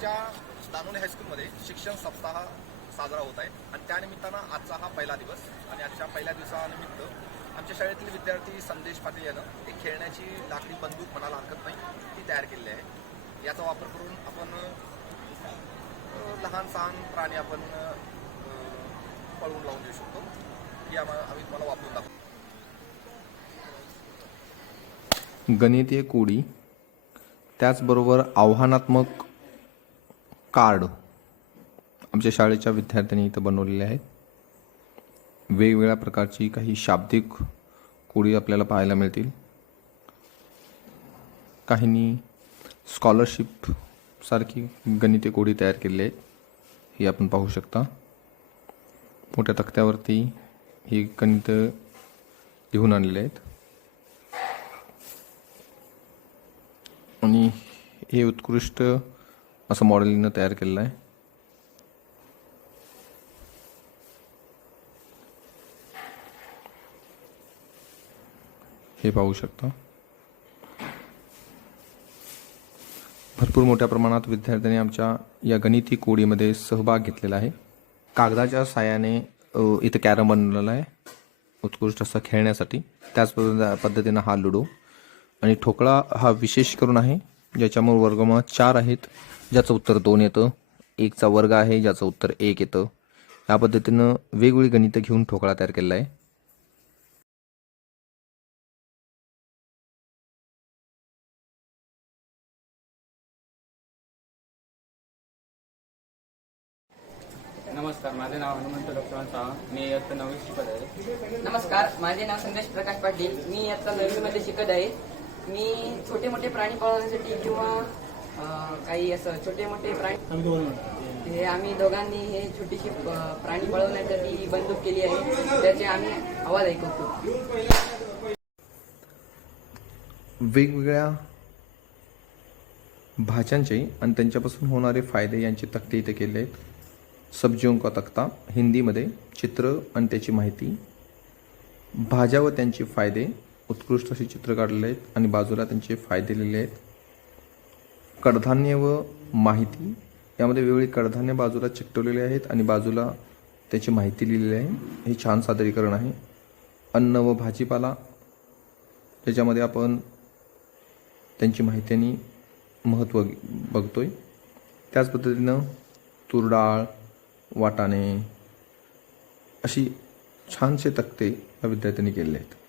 आमच्या दानोने हायस्कूलमध्ये शिक्षण सप्ताह साजरा होत आहे. आणि त्यानिमित्तानं आजचा हा पहिला दिवस आणि आजच्या पहिल्या दिवसानिमित्त आमच्या शाळेतील विद्यार्थी संदेश पाटील यानं एक खेळण्याची लाकडी बंदूक म्हणायला हरकत नाही ती तयार केलेली आहे. याचा वापर करून आपण लहान सहान प्राणी आपण पळवून लावून देऊ शकतो. ही आम्हा आम्ही तुम्हाला वापरून दाखवतो गणितीय कोडी त्याचबरोबर आव्हानात्मक कार्ड. आमच्या शाळेच्या विद्यार्थ्यांनी इथं बनवलेले आहेत. वेगवेगळ्या प्रकारची काही शाब्दिक कोडी आपल्याला पाहायला मिळतील. काहींनी स्कॉलरशिप सारखी गणितीय कोडी तयार केलेली आहेत. ही आपण पाहू शकता. मोठ्या तक्त्यावरती ही गणित लिहून आणलेले आहेत. आणि हे उत्कृष्ट असं मॉडेलनं तयार केलेलं आहे. हे पाहू शकता. भरपूर मोठ्या प्रमाणात विद्यार्थ्यांनी आमच्या या गणिती कोडीमध्ये सहभाग घेतलेला आहे. कागदाच्या साह्याने इथं कॅरम बनवलेला आहे. उत्कृष्ट असं खेळण्यासाठी. त्याच पद्धतीनं हा लुडो. आणि ठोकळा हा विशेष करून आहे. ज्याच्यामुळे वर्गमा चार आहेत ज्याचं उत्तर दोन येतं. एकचा वर्ग आहे ज्याचं उत्तर एक येतं. या पद्धतीनं वेगवेगळी गणितं घेऊन ठोकळा तयार केलेला आहे. नमस्कार माझे नाव हनुमंत सावंत मी इयत्ता नववी शिकत आहे. नमस्कार माझे नाव संदेश प्रकाश पाटील. मी आता नववीमध्ये शिकत आहे. मी छोटे मोठे प्राणी पाळण्यासाठी किंवा काही असं छोटे मोठे प्राणी हे आम्ही दोघांनी हे छोटीशी प्राणी पळवण्यासाठी बंदूक केली आहे. त्याचे आम्ही आवाज ऐकवतो वेगवेगळ्या भाज्यांचे आणि त्यांच्यापासून होणारे फायदे यांचे तक्ते इथे केले आहेत. सब्जियों का तक्ता हिंदीमध्ये चित्र आणि त्याची माहिती भाज्या व त्यांचे फायदे उत्कृष्ट असे चित्र काढलेले आहेत आणि बाजूला त्यांचे फायदे लिहिले आहेत. कडधान्य व माहिती यामध्ये वेगवेगळी कडधान्य बाजूला चिकटवलेली आहेत आणि बाजूला त्याची माहिती लिहिलेली आहे. हे छान सादरीकरण आहे. अन्न व भाजीपाला त्याच्यामध्ये आपण त्यांची माहिती आणि महत्त्व बघतोय. त्याच पद्धतीनं तूर डाळ वाटाणे अशी छानसे तक्ते या विद्यार्थ्यांनी केलेले आहेत.